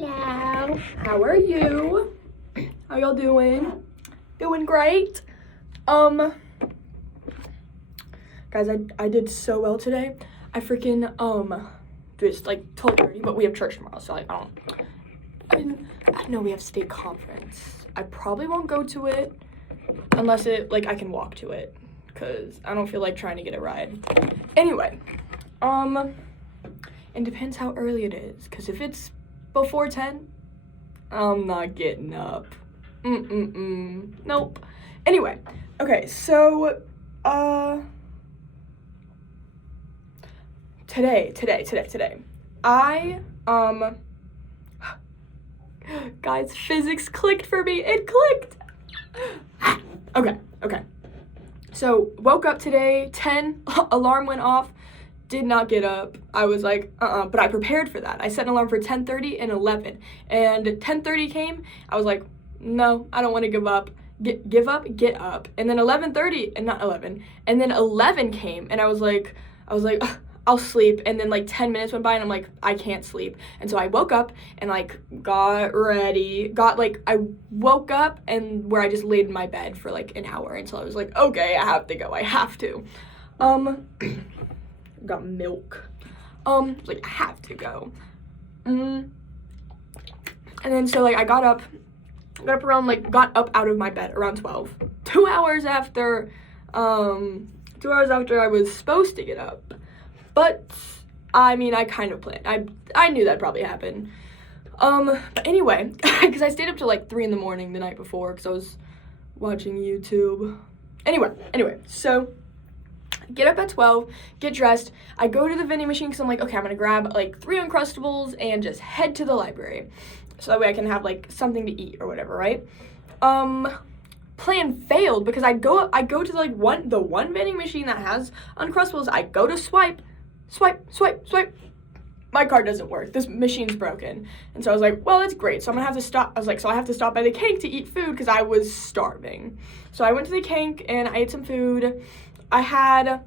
Hello. How are you? How y'all doing? Doing great. Guys, I did so well today. I freaking just like 12:30, but we have church tomorrow, so like I know we have state conference. I probably won't go to it unless I can walk to it, because I don't feel like trying to get a ride. Anyway, it depends how early it is, because if it's before 10, I'm not getting up. Nope. Anyway, okay, so today I guys, physics clicked for me. It clicked. Okay. So woke up today, 10, alarm went off, did not get up. I was like, but I prepared for that. I set an alarm for 10:30 and 11, and 10:30 came. I was like, no, I don't want to give up. Get up. And then 11:30, and not 11, and then 11 came, and I was like, I'll sleep. And then like 10 minutes went by, and I'm like, I can't sleep. And so I woke up and like got ready, I woke up and where I just laid in my bed for like an hour until I was like, okay, I have to go. I have to. Got milk. Like, I have to go. And then so like I got up around got up out of my bed around 12. 2 hours after I was supposed to get up. But I mean, I kind of planned. I knew that'd probably happen. But anyway, because I stayed up till like 3 a.m. the night before because I was watching YouTube. Anyway, so get up at 12, get dressed. I go to the vending machine because I'm like, okay, I'm gonna grab like 3 Uncrustables and just head to the library, so that way I can have like something to eat or whatever, right? Plan failed because I go to the one vending machine that has Uncrustables. I go to swipe. My card doesn't work. This machine's broken. And so I was like, well, that's great. So I'm gonna have to stop. I was like, so I have to stop by the Kank to eat food because I was starving. So I went to the Kank and I ate some food. I had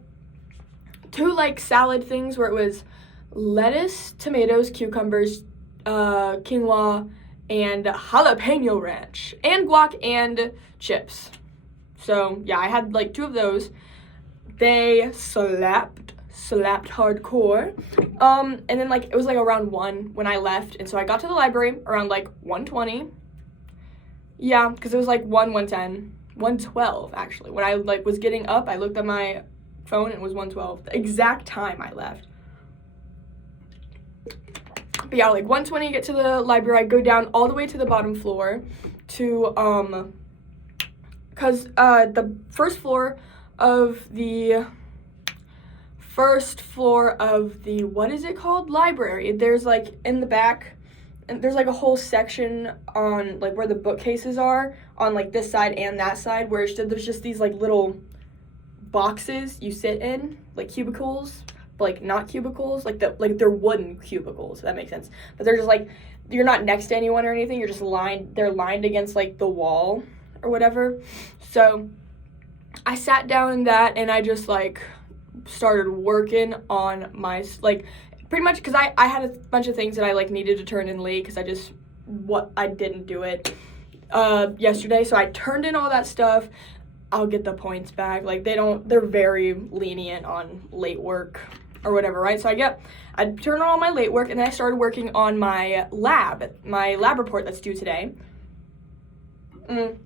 2 salad things where it was lettuce, tomatoes, cucumbers, quinoa, and jalapeno ranch, and guac and chips. So yeah, I had 2 of those. They slapped hardcore. And then it was around 1 when I left, and so I got to the library around 1:20. Yeah, because it was 1:10, 1:12 actually. When I was getting up, I looked at my phone and it was 1:12, the exact time I left. But yeah, 1:20, I get to the library. I go down all the way to the bottom floor to because the first floor of the what is it called, library, there's in the back, and there's a whole section on where the bookcases are on this side and that side, where there's just these little boxes you sit in, cubicles, but not cubicles, they're wooden cubicles, if that makes sense, but they're just you're not next to anyone or anything, you're just they're lined against the wall or whatever. So I sat down in that and I just started working on my pretty much because I had a bunch of things that I needed to turn in late because I didn't do it yesterday, so I turned in all that stuff. I'll get the points back. They're very lenient on late work or whatever, right? So I turned on all my late work, and then I started working on my lab report that's due today. Due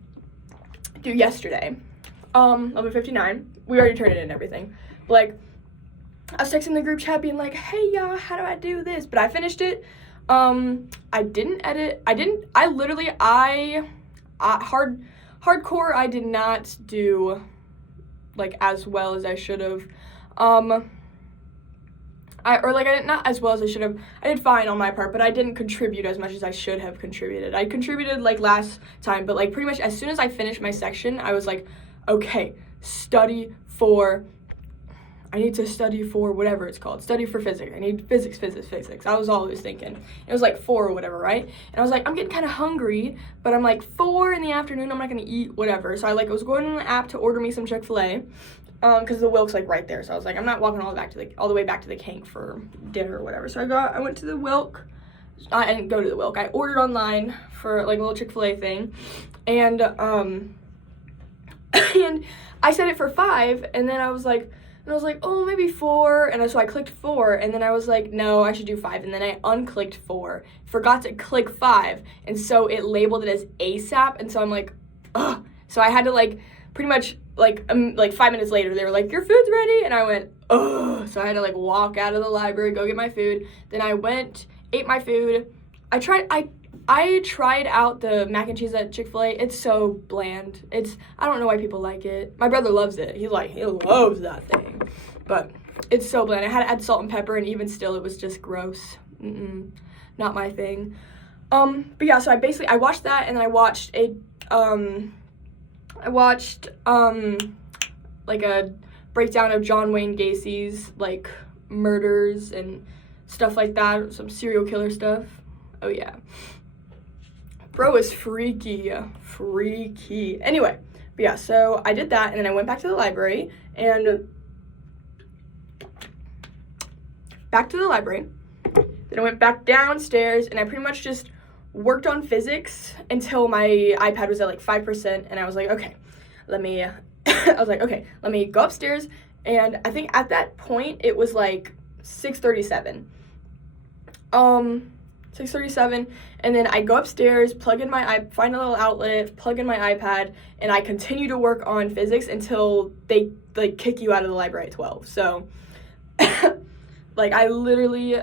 yesterday. 11:59. We already turned it in and everything. I was texting the group chat being hey y'all, how do I do this? But I finished it. I didn't edit. Hardcore, I did not do as well as I should have. Not as well as I should have. I did fine on my part, but I didn't contribute as much as I should have contributed. I contributed last time, but pretty much as soon as I finished my section, I was okay, I need to study for whatever it's called. Study for physics. I need physics. I was always thinking. It was 4 or whatever, right? And I was I'm getting kind of hungry, but I'm 4 in the afternoon, I'm not going to eat whatever. So I was going on the app to order me some Chick-fil-A, because the Wilk's right there. So I was I'm not walking all the way back to the Kank for dinner or whatever. So I went to the Wilk, I didn't go to the Wilk. I ordered online for like a little Chick-fil-A thing, and and I set it for 5, and then I was like, oh, maybe 4, and so I clicked 4, and then I was like, no, I should do 5, and then I unclicked 4, forgot to click 5, and so it labeled it as ASAP, and so I'm like, ugh. So I had to like pretty much like 5 minutes later, they were like, your food's ready, and I went, ugh. So I had to like walk out of the library, go get my food. Then I went, ate my food. I tried out the mac and cheese at Chick-fil-A. It's so bland. I don't know why people like it. My brother loves it. He loves that thing. But it's so bland. I had to add salt and pepper, and even still, it was just gross. Not my thing. But yeah, so I watched that, and then I watched like a breakdown of John Wayne Gacy's like murders and stuff like that, some serial killer stuff. Oh yeah, bro is freaky. Anyway, but yeah, so I did that, and then I went back to the library, then I went back downstairs, and I pretty much just worked on physics until my iPad was at like 5%, and I was like, okay, let me go upstairs, and I think at that point it was like 6:37, and then I go upstairs, find a little outlet, plug in my iPad, and I continue to work on physics until they like kick you out of the library at 12. So like I literally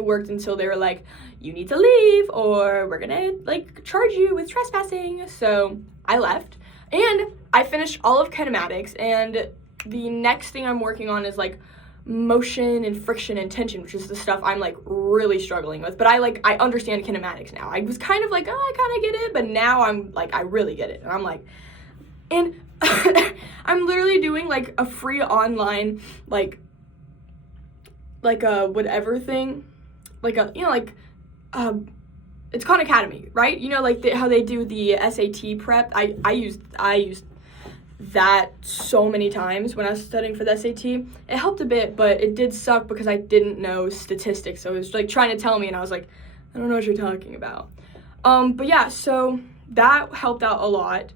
worked until they were like, you need to leave or we're gonna like charge you with trespassing. So I left, and I finished all of kinematics, and the next thing I'm working on is like motion and friction and tension, which is the stuff I'm like really struggling with. But I understand kinematics now. I was kind of like, oh, I kind of get it, but now I'm like, I really get it. And I'm like, and I'm literally doing like a free online like a whatever thing, like a, it's Khan Academy, right? You know, like how they do the SAT prep. I used that so many times when I was studying for the SAT. It helped a bit, but it did suck because I didn't know statistics. So it was like trying to tell me, and I was like, I don't know what you're talking about. But yeah, so that helped out a lot.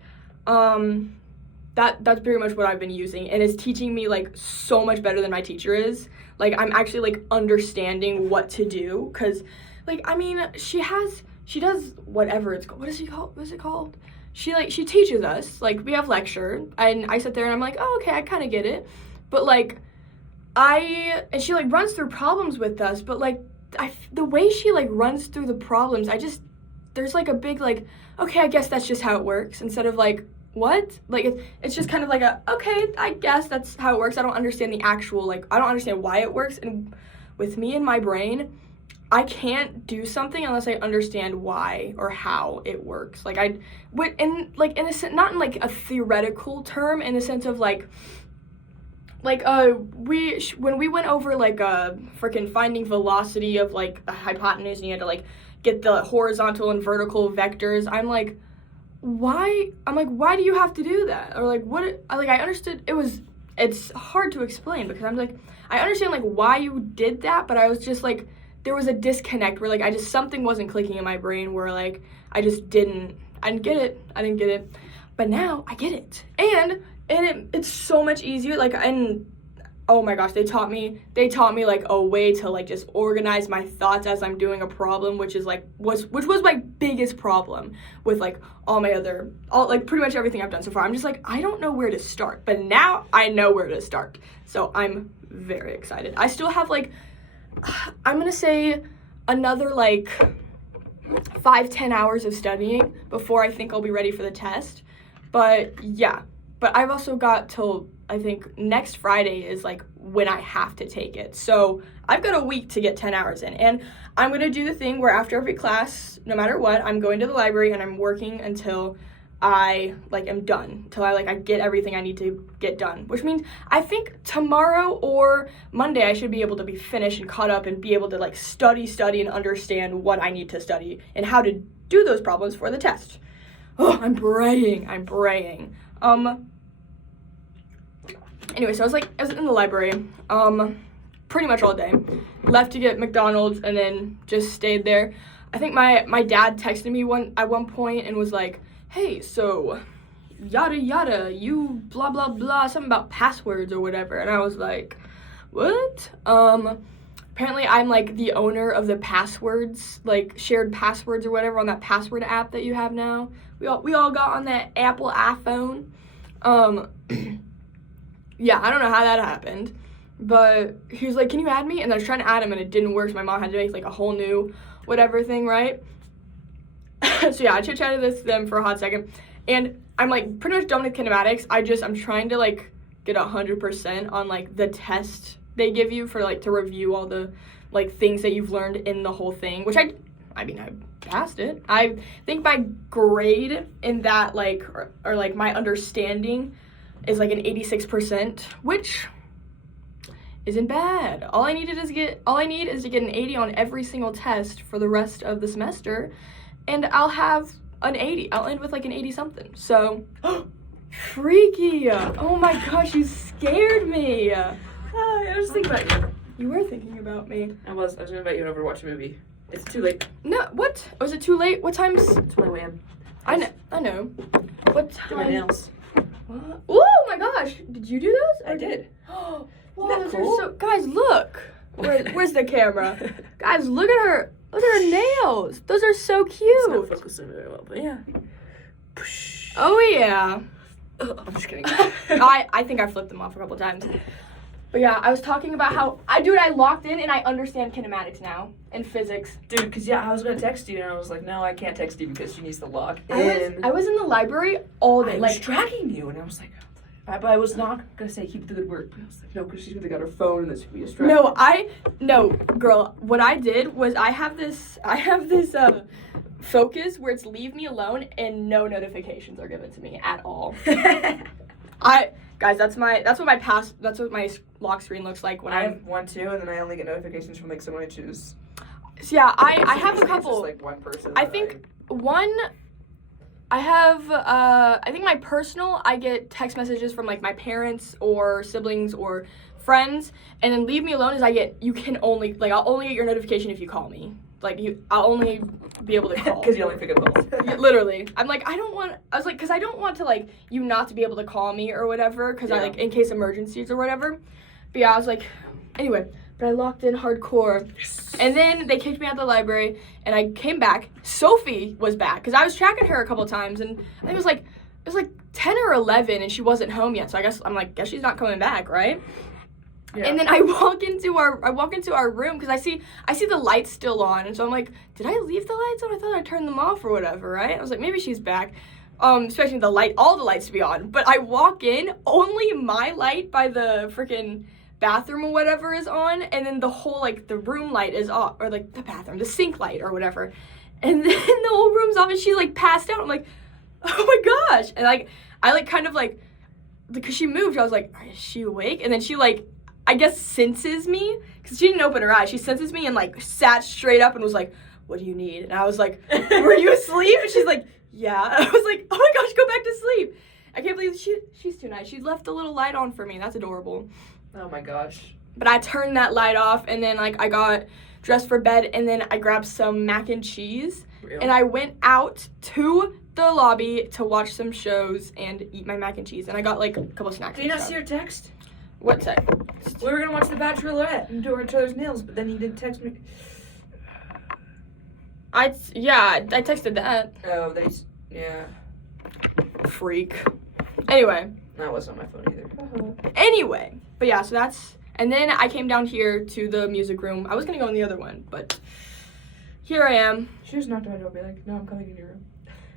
That's pretty much what I've been using, and it's teaching me like so much better than my teacher is. Like I'm actually like understanding what to do, because like I mean she does whatever it's called. What is it called? She teaches us, like we have lecture, and I sit there and I'm like, oh, okay, I kind of get it. But like and she like runs through problems with us, but like the way she like runs through the problems, there's like a big like, okay, I guess that's just how it works, instead of like, what? Like it's just kind of like okay, I guess that's how it works. I don't understand the actual, like I don't understand why it works. And with me and my brain, I can't do something unless I understand why or how it works. Like in a sense, not in like a theoretical term, in the sense of like when we went over like freaking finding velocity of like a hypotenuse, and you had to like get the horizontal and vertical vectors. I'm like, why do you have to do that? Or like what? I understood it's hard to explain, because I'm like, I understand like why you did that, but I was just like, there was a disconnect where like something wasn't clicking in my brain, where like I didn't get it. But now I get it, and it's so much easier. Like, and oh my gosh, they taught me like a way to like just organize my thoughts as I'm doing a problem, which was my biggest problem with like all pretty much everything I've done so far. I'm just like, I don't know where to start, but now I know where to start. So I'm very excited. I still have like, I'm gonna say another like 5-10 hours of studying before I think I'll be ready for the test. But yeah, but I've also got till I think next Friday is like when I have to take it. So I've got a week to get 10 hours in, and I'm gonna do the thing where after every class, no matter what, I'm going to the library and I'm working until I like am done, till I get everything I need to get done, which means I think tomorrow or Monday I should be able to be finished and caught up and be able to like study and understand what I need to study and how to do those problems for the test. Oh, I'm praying. Anyway, so I was in the library, pretty much all day. Left to get McDonald's and then just stayed there. I think my dad texted me at one point and was like, hey, so yada yada, you blah blah blah, something about passwords or whatever. And I was like, what? Apparently I'm like the owner of the passwords, like shared passwords or whatever on that password app that you have now. We all got on that Apple iPhone. Yeah, I don't know how that happened, but he was like, can you add me? And I was trying to add him and it didn't work, so my mom had to make like a whole new whatever thing, right? So yeah, I chit-chatted with them for a hot second, and I'm like pretty much done with kinematics. I'm trying to like get 100% on like the test they give you for like to review all the like things that you've learned in the whole thing, which I mean I passed it. I think my grade in that like or like my understanding is like an 86%, which isn't bad. All I need is to get an 80 on every single test for the rest of the semester, and I'll have an 80. I'll end with like an 80 something. So freaky. Oh my gosh, you scared me. I was thinking about you. You were thinking about me. I was gonna invite you over to watch a movie. It's too late. No, what? Was it too late? What time's? It's 1 a.m. I know. What Do my time? nails. What? Oh my gosh, did you do those? I did. Wow, Isn't those that cool? are so. Guys, look. Where's the camera? Guys, look at her. Look at her nails. Those are so It's cute. not focusing very well, but yeah. Oh yeah. I'm just kidding. I think I flipped them off a couple times. But yeah, I was talking about how I locked in and I understand kinematics now and physics. Dude, because I was gonna text you and I was like, no, I can't text you because she needs to log in. I was in the library all day. I was Like tracking you and I was like, I was not gonna say keep the good work, but I was like, no, because she's gonna got her phone and this would be distracting. no, girl. What I did was I have this focus where it's leave me alone and no notifications are given to me at all. Guys, that's what my lock screen looks like when I have one too, and then I only get notifications from like someone I choose. So yeah, I have a It's couple. just, like one person. I think one. I have I think my personal, I get text messages from like my parents or siblings or friends, and then leave me alone is you can only like I'll only get your notification if you call me. Like I'll only be able to call. Because you only pick up calls. Literally. I'm like, I don't want to like you not to be able to call me or whatever, because I like in case emergencies or whatever. But yeah, I was like, anyway, but I locked in hardcore. And then they kicked me out of the library and I came back. Sophie was back because I was tracking her a couple times and I think it was like 10 or 11 and she wasn't home yet. So I guess she's not coming back, right? Yeah. And then I walk into our room because I see the lights still on, and so I'm like, did I leave the lights on? I thought I turned them off or whatever, right? I was like, maybe she's back. Expecting all the lights to be on, but I walk in, only my light by the freaking bathroom or whatever is on, and then the whole like the room light is off, or like the bathroom, the sink light or whatever, and then the whole room's off, and she like passed out. I'm like, oh my gosh, and like I like kind of like because she moved, I was like, is she awake? And then she like, I guess senses me, because she didn't open her eyes. She senses me and like sat straight up and was like, what do you need? And I was like, were you asleep? And she's like, yeah. And I was like, oh my gosh, go back to sleep. I can't believe she's too nice. She left a little light on for me. That's adorable. Oh my gosh. But I turned that light off, and then like I got dressed for bed, and then I grabbed some mac and cheese. Real? And I went out to the lobby to watch some shows and eat my mac and cheese. And I got like a couple snacks. Did you not see your text? What text? We were gonna watch The Bachelorette and do each other's nails, but then you didn't text me. I texted that. Oh, yeah. Freak. Anyway. That wasn't on my phone either. Anyway. But yeah, so that's... And then I came down here to the music room. I was going to go in the other one, but... Here I am. You should just knock on my door and be like, no, I'm coming in your room.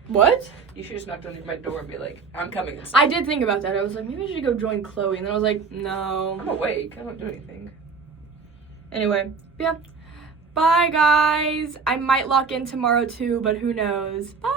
What? You should just knock on my door and be like, I'm coming inside. I did think about that. I was like, maybe I should go join Chloe. And then I was like, no. I'm awake. I don't do anything. Anyway. Yeah. Bye, guys. I might lock in tomorrow, too, but who knows. Bye.